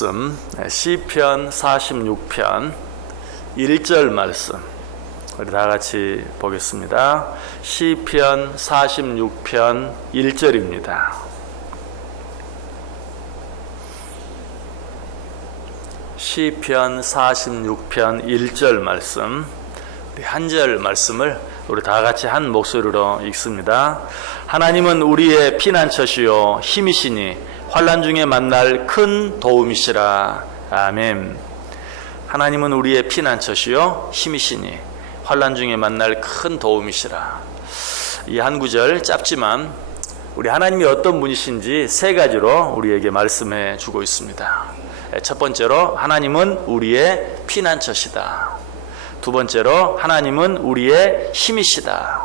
시편 46편 1절 말씀 우리 다 같이 보겠습니다. 시편 46편 1절입니다. 시편 46편 1절 말씀, 우리 한 절 말씀을 우리 다 같이 한 목소리로 읽습니다. 하나님은 우리의 피난처시요 힘이시니 환난 중에 만날 큰 도움이시라. 아멘. 하나님은 우리의 피난처시요 힘이시니 환난 중에 만날 큰 도움이시라. 이 한 구절 짧지만 우리 하나님이 어떤 분이신지 세 가지로 우리에게 말씀해 주고 있습니다. 첫 번째로 하나님은 우리의 피난처시다. 두 번째로 하나님은 우리의 힘이시다.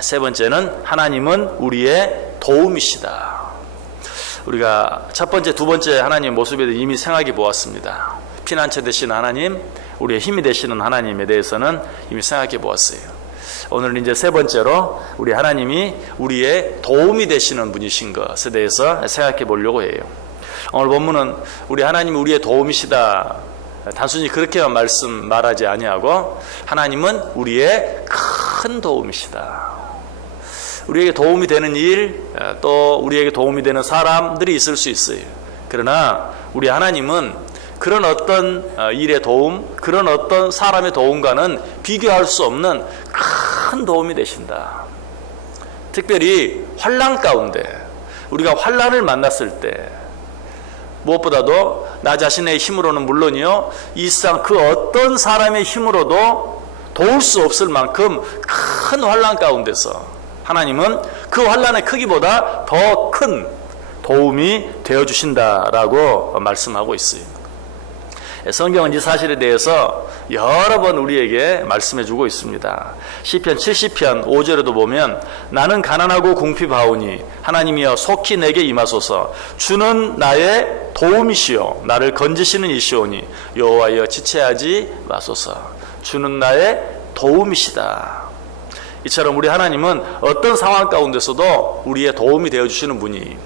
세 번째는 하나님은 우리의 도움이시다. 우리가 첫 번째, 두 번째 하나님의 모습에 대해 이미 생각해 보았습니다. 피난처 되시는 하나님, 우리의 힘이 되시는 하나님에 대해서는 이미 생각해 보았어요. 오늘은 이제 세 번째로 우리 하나님이 우리의 도움이 되시는 분이신 것에 대해서 생각해 보려고 해요. 오늘 본문은 우리 하나님이 우리의 도움이시다, 단순히 그렇게만 말하지 아니하고 하나님은 우리의 큰 도움이시다. 우리에게 도움이 되는 일, 또 우리에게 도움이 되는 사람들이 있을 수 있어요. 그러나 우리 하나님은 그런 어떤 일의 도움, 그런 어떤 사람의 도움과는 비교할 수 없는 큰 도움이 되신다. 특별히 환난 가운데 우리가 환난을 만났을 때 무엇보다도 나 자신의 힘으로는 물론이요, 이 세상 그 어떤 사람의 힘으로도 도울 수 없을 만큼 큰 환난 가운데서 하나님은 그 환난의 크기보다 더 큰 도움이 되어주신다라고 말씀하고 있어요. 성경은 이 사실에 대해서 여러 번 우리에게 말씀해주고 있습니다. 시편 70편 5절에도 보면 나는 가난하고 궁핍하오니 하나님이여 속히 내게 임하소서. 주는 나의 도움이시오 나를 건지시는 이시오니 여호와여 지체하지 마소서. 주는 나의 도움이시다. 이처럼 우리 하나님은 어떤 상황 가운데서도 우리의 도움이 되어주시는 분이,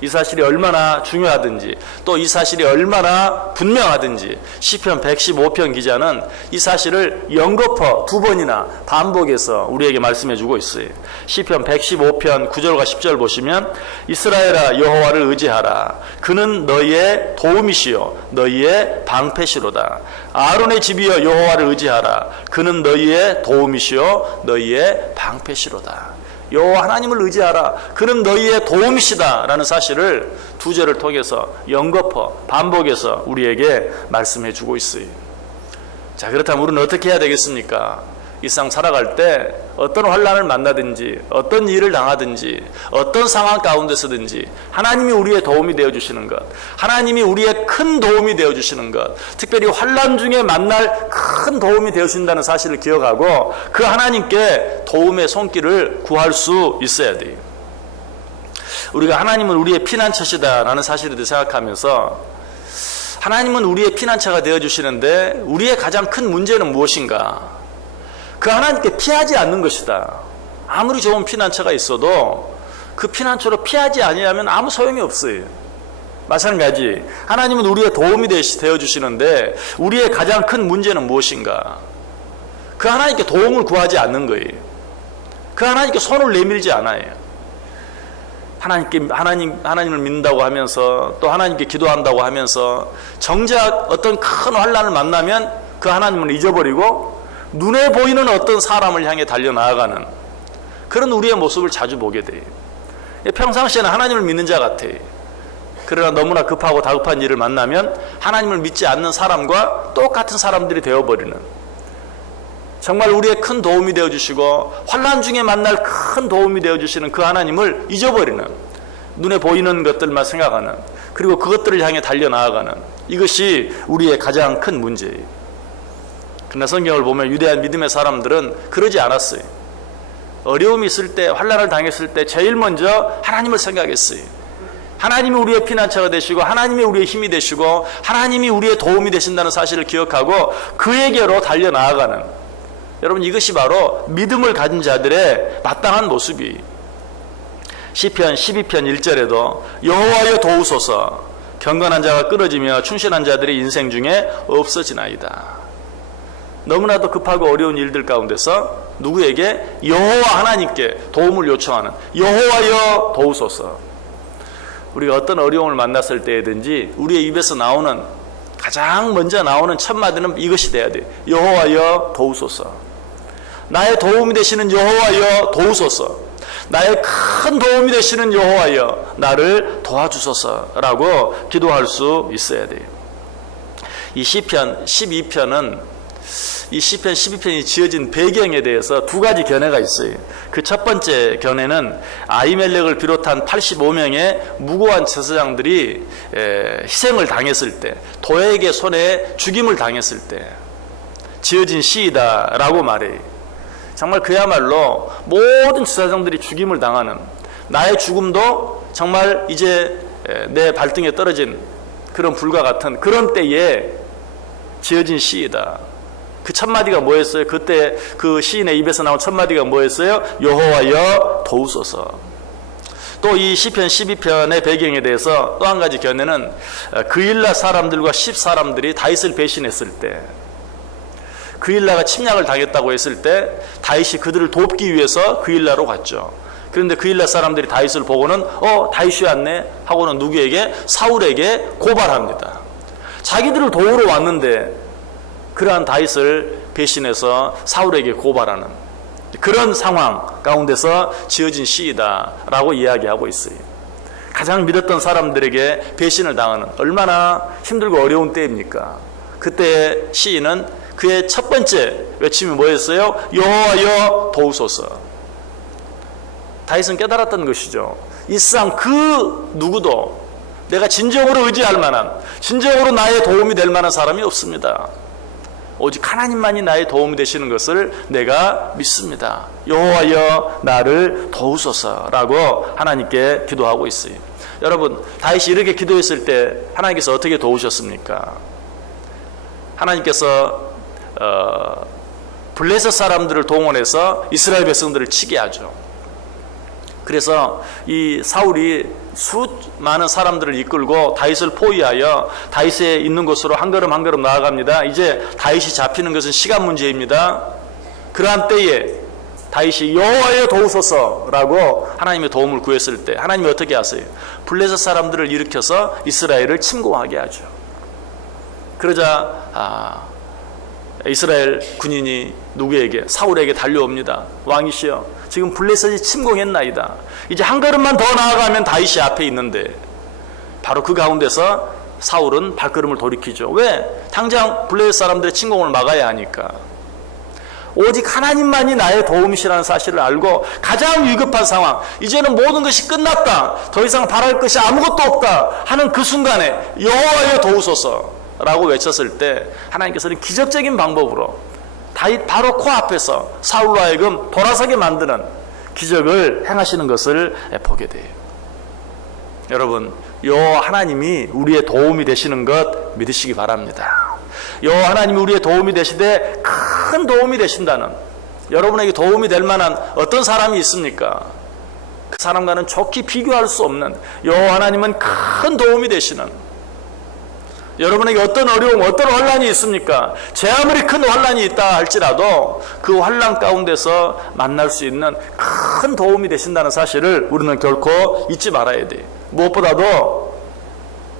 이 사실이 얼마나 중요하든지 또 이 사실이 얼마나 분명하든지 시편 115편 기자는 이 사실을 연거푸 두 번이나 반복해서 우리에게 말씀해 주고 있어요. 시편 115편 9절과 10절 보시면 이스라엘아 여호와를 의지하라. 그는 너희의 도움이시요 너희의 방패시로다. 아론의 집이여 여호와를 의지하라. 그는 너희의 도움이시요 너희의 방패시로다. 여호와 하나님을 의지하라. 그는 너희의 도움이시다 라는 사실을 두 절을 통해서 연거푸 반복해서 우리에게 말씀해 주고 있어요. 자, 그렇다면 우리는 어떻게 해야 되겠습니까? 이 세상 살아갈 때 어떤 환난을 만나든지 어떤 일을 당하든지 어떤 상황 가운데서든지 하나님이 우리의 도움이 되어주시는 것, 하나님이 우리의 큰 도움이 되어주시는 것, 특별히 환난 중에 만날 큰 도움이 되어주신다는 사실을 기억하고 그 하나님께 도움의 손길을 구할 수 있어야 돼요. 우리가 하나님은 우리의 피난처시다라는 사실에 대해 생각하면서 하나님은 우리의 피난처가 되어주시는데 우리의 가장 큰 문제는 무엇인가? 그 하나님께 피하지 않는 것이다. 아무리 좋은 피난처가 있어도 그 피난처로 피하지 아니하면 아무 소용이 없어요. 마찬가지 하나님은 우리의 도움이 되어주시는데 우리의 가장 큰 문제는 무엇인가? 그 하나님께 도움을 구하지 않는 거예요. 그 하나님께 손을 내밀지 않아요. 하나님을 믿는다고 하면서 또 하나님께 기도한다고 하면서 정작 어떤 큰 환난을 만나면 그 하나님을 잊어버리고 눈에 보이는 어떤 사람을 향해 달려나아가는 그런 우리의 모습을 자주 보게 돼요. 평상시에는 하나님을 믿는 자 같아요. 그러나 너무나 급하고 다급한 일을 만나면 하나님을 믿지 않는 사람과 똑같은 사람들이 되어버리는, 정말 우리의 큰 도움이 되어주시고 환난 중에 만날 큰 도움이 되어주시는 그 하나님을 잊어버리는, 눈에 보이는 것들만 생각하는, 그리고 그것들을 향해 달려나아가는, 이것이 우리의 가장 큰 문제예요. 그러나 성경을 보면 유대한 믿음의 사람들은 그러지 않았어요. 어려움이 있을 때, 환난을 당했을 때 제일 먼저 하나님을 생각했어요. 하나님이 우리의 피난처가 되시고 하나님이 우리의 힘이 되시고 하나님이 우리의 도움이 되신다는 사실을 기억하고 그에게로 달려나아가는, 여러분 이것이 바로 믿음을 가진 자들의 마땅한 모습이. 시편 12편 1절에도 여호와여 도우소서 경건한 자가 끊어지며 충실한 자들의 인생 중에 없어지나이다. 너무나도 급하고 어려운 일들 가운데서 누구에게? 여호와 하나님께 도움을 요청하는, 여호와여 도우소서. 우리가 어떤 어려움을 만났을 때든지 우리의 입에서 나오는, 가장 먼저 나오는 첫 마디는 이것이 돼야 돼. 여호와여 도우소서. 나의 도움이 되시는 여호와여 도우소서. 나의 큰 도움이 되시는 여호와여 나를 도와주소서라고 기도할 수 있어야 돼요. 이 시편 12편은 이 시편 12편이 지어진 배경에 대해서 두 가지 견해가 있어요. 그 첫 번째 견해는 아히멜렉을 비롯한 85명의 무고한 제사장들이 희생을 당했을 때, 도액의 손에 죽임을 당했을 때 지어진 시이다라고 말해요. 정말 그야말로 모든 제사장들이 죽임을 당하는, 나의 죽음도 정말 이제 내 발등에 떨어진 그런 불과 같은 그런 때에 지어진 시이다. 그 첫마디가 뭐였어요? 그때 그 시인의 입에서 나온 첫마디가 뭐였어요? 여호와여 도우소서. 또 이 시편 12편의 배경에 대해서 또 한 가지 견해는 그일라 사람들과 10사람들이 다윗을 배신했을 때, 그일라가 침략을 당했다고 했을 때 다윗이 그들을 돕기 위해서 그일라로 갔죠. 그런데 그일라 사람들이 다윗을 보고는 다윗이 왔네 하고는 누구에게? 사울에게 고발합니다. 자기들을 도우러 왔는데 그러한 다윗을 배신해서 사울에게 고발하는 그런 상황 가운데서 지어진 시이다라고 이야기하고 있어요. 가장 믿었던 사람들에게 배신을 당하는, 얼마나 힘들고 어려운 때입니까? 그때 시인은 그의 첫 번째 외침이 뭐였어요? 여호와여 도우소서. 다윗은 깨달았던 것이죠. 이 세상 그 누구도 내가 진정으로 의지할 만한, 진정으로 나의 도움이 될 만한 사람이 없습니다. 오직 하나님만이 나의 도움이 되시는 것을 내가 믿습니다. 여호와여 나를 도우소서라고 하나님께 기도하고 있어요. 여러분, 다윗이 이렇게 기도했을 때 하나님께서 어떻게 도우셨습니까? 하나님께서 블레셋 사람들을 동원해서 이스라엘 백성들을 치게 하죠. 그래서 이 사울이 수많은 사람들을 이끌고 다윗을 포위하여 다윗의 있는 곳으로 한 걸음 한 걸음 나아갑니다. 이제 다윗이 잡히는 것은 시간 문제입니다. 그러한 때에 다윗이 여호와여 도우소서라고 하나님의 도움을 구했을 때 하나님이 어떻게 하세요? 블레셋 사람들을 일으켜서 이스라엘을 침공하게 하죠. 그러자 이스라엘 군인이 누구에게? 사울에게 달려옵니다. 왕이시여, 지금 블레셋이 침공했나이다. 이제 한 걸음만 더 나아가면 다윗이 앞에 있는데, 바로 그 가운데서 사울은 발걸음을 돌이키죠. 왜? 당장 블레셋 사람들의 침공을 막아야 하니까. 오직 하나님만이 나의 도움이시라는 사실을 알고 가장 위급한 상황, 이제는 모든 것이 끝났다, 더 이상 바랄 것이 아무것도 없다 하는 그 순간에 여호와여 도우소서 라고 외쳤을 때 하나님께서는 기적적인 방법으로 다윗 바로 코앞에서 사울로 하여금 돌아서게 만드는 기적을 행하시는 것을 보게 돼요. 여러분, 여호와 하나님이 우리의 도움이 되시는 것 믿으시기 바랍니다. 여호와 하나님이 우리의 도움이 되시되 큰 도움이 되신다는, 여러분에게 도움이 될 만한 어떤 사람이 있습니까? 그 사람과는 좋게 비교할 수 없는 여호와 하나님은 큰 도움이 되시는, 여러분에게 어떤 어려움, 어떤 환난이 있습니까? 제 아무리 큰 환난이 있다 할지라도 그 환난 가운데서 만날 수 있는 큰 도움이 되신다는 사실을 우리는 결코 잊지 말아야 돼요. 무엇보다도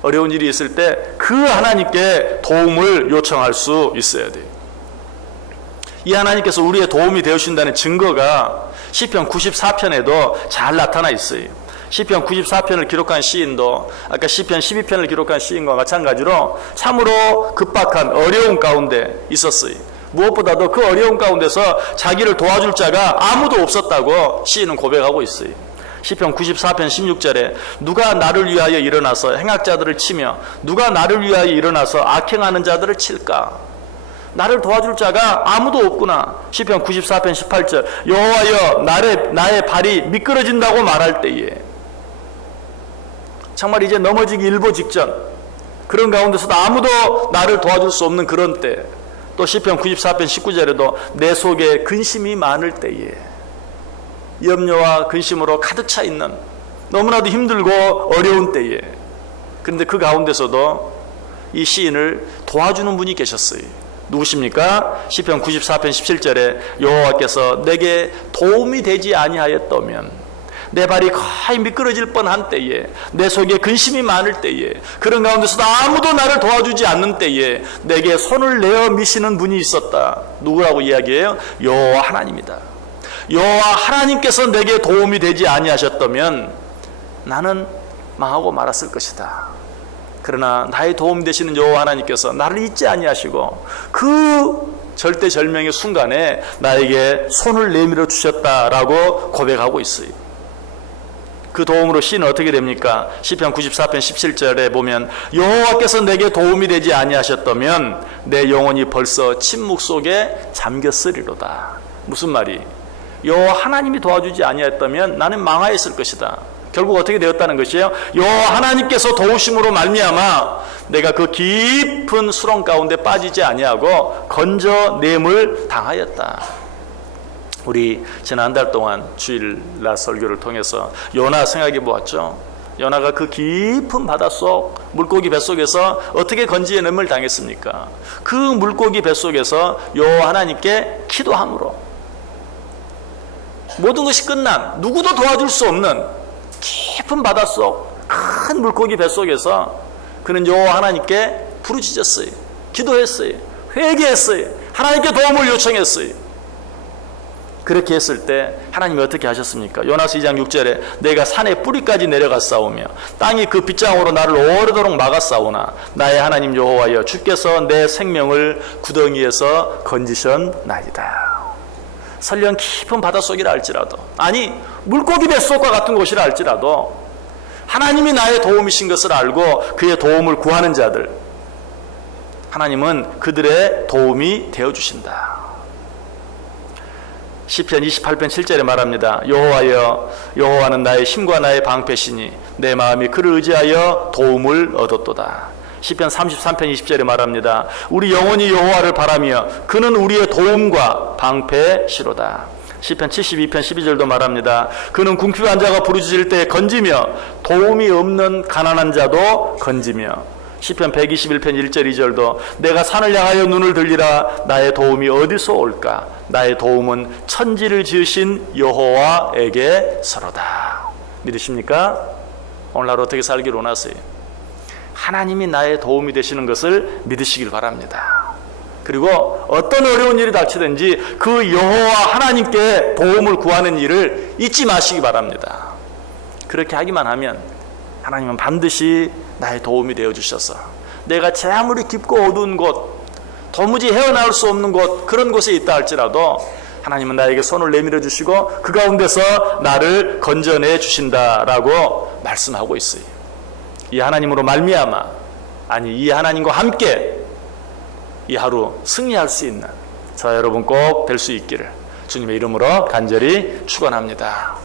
어려운 일이 있을 때 그 하나님께 도움을 요청할 수 있어야 돼요. 이 하나님께서 우리의 도움이 되어주신다는 증거가 시편 94편에도 잘 나타나 있어요. 시편 94편을 기록한 시인도 아까 시편 12편을 기록한 시인과 마찬가지로 참으로 급박한 어려운 가운데 있었어요. 무엇보다도 그 어려운 가운데서 자기를 도와줄 자가 아무도 없었다고 시인은 고백하고 있어요. 시편 94편 16절에 누가 나를 위하여 일어나서 행악자들을 치며 누가 나를 위하여 일어나서 악행하는 자들을 칠까? 나를 도와줄 자가 아무도 없구나. 시편 94편 18절 여호와여 나의 발이 미끄러진다고 말할 때에, 정말 이제 넘어지기 일보 직전, 그런 가운데서도 아무도 나를 도와줄 수 없는 그런 때, 또 시편 94편 19절에도 내 속에 근심이 많을 때에, 염려와 근심으로 가득 차 있는 너무나도 힘들고 어려운 때에 그런데 그 가운데서도 이 시인을 도와주는 분이 계셨어요. 누구십니까? 시편 94편 17절에 여호와께서 내게 도움이 되지 아니하였다면, 내 발이 거의 미끄러질 뻔한 때에, 내 속에 근심이 많을 때에, 그런 가운데서도 아무도 나를 도와주지 않는 때에 내게 손을 내어 미시는 분이 있었다. 누구라고 이야기해요? 여호와 하나님이다. 여호와 하나님께서 내게 도움이 되지 아니하셨다면 나는 망하고 말았을 것이다. 그러나 나의 도움이 되시는 여호와 하나님께서 나를 잊지 아니하시고 그 절대절명의 순간에 나에게 손을 내밀어 주셨다라고 고백하고 있어요. 그 도움으로 시는 어떻게 됩니까? 시편 94편 17절에 보면 여호와께서 내게 도움이 되지 아니하셨다면 내 영혼이 벌써 침묵 속에 잠겼으리로다. 무슨 말이? 여호와 하나님이 도와주지 아니하였다면 나는 망하였을 것이다. 결국 어떻게 되었다는 것이에요? 여호와 하나님께서 도우심으로 말미암아 내가 그 깊은 수렁 가운데 빠지지 아니하고 건져냄을 당하였다. 우리 지난 한 달 동안 주일날 설교를 통해서 요나 생각해 보았죠. 요나가 그 깊은 바닷속 물고기 뱃속에서 어떻게 건지냄을 당했습니까? 그 물고기 뱃속에서 여호와 하나님께 기도함으로 모든 것이 끝난, 누구도 도와줄 수 없는 깊은 바닷속 큰 물고기 뱃속에서 그는 여호와 하나님께 부르짖었어요. 기도했어요. 회개했어요. 하나님께 도움을 요청했어요. 그렇게 했을 때 하나님이 어떻게 하셨습니까? 요나서 2장 6절에 내가 산의 뿌리까지 내려갔사오며 땅이 그 빗장으로 나를 오래도록 막았사오나 나의 하나님 여호와여 주께서 내 생명을 구덩이에서 건지셨나이다. 설령 깊은 바닷속이라 할지라도, 아니 물고기 뱃속과 같은 곳이라 할지라도 하나님이 나의 도움이신 것을 알고 그의 도움을 구하는 자들, 하나님은 그들의 도움이 되어주신다. 시편 28편 7절에 말합니다. 여호와여, 여호와는 나의 힘과 나의 방패시니 내 마음이 그를 의지하여 도움을 얻었도다. 시편 33편 20절에 말합니다. 우리 영혼이 여호와를 바라며 그는 우리의 도움과 방패시로다. 시편 72편 12절도 말합니다. 그는 궁핍한 자가 부르짖을 때 건지며 도움이 없는 가난한 자도 건지며. 시편 121편 1절 2절도 내가 산을 향하여 눈을 들리라 나의 도움이 어디서 올까? 나의 도움은 천지를 지으신 여호와에게서로다. 믿으십니까? 오늘날 어떻게 살기를 원하세요? 하나님이 나의 도움이 되시는 것을 믿으시길 바랍니다. 그리고 어떤 어려운 일이 닥치든지 그 여호와 하나님께 도움을 구하는 일을 잊지 마시기 바랍니다. 그렇게 하기만 하면 하나님은 반드시 나의 도움이 되어주셔서 내가 제 아무리 깊고 어두운 곳, 도무지 헤어나올 수 없는 곳, 그런 곳에 있다 할지라도 하나님은 나에게 손을 내밀어 주시고 그 가운데서 나를 건져내 주신다라고 말씀하고 있어요. 이 하나님으로 말미암아, 아니 이 하나님과 함께 이 하루 승리할 수 있는 저 여러분 꼭 될 수 있기를 주님의 이름으로 간절히 축원합니다.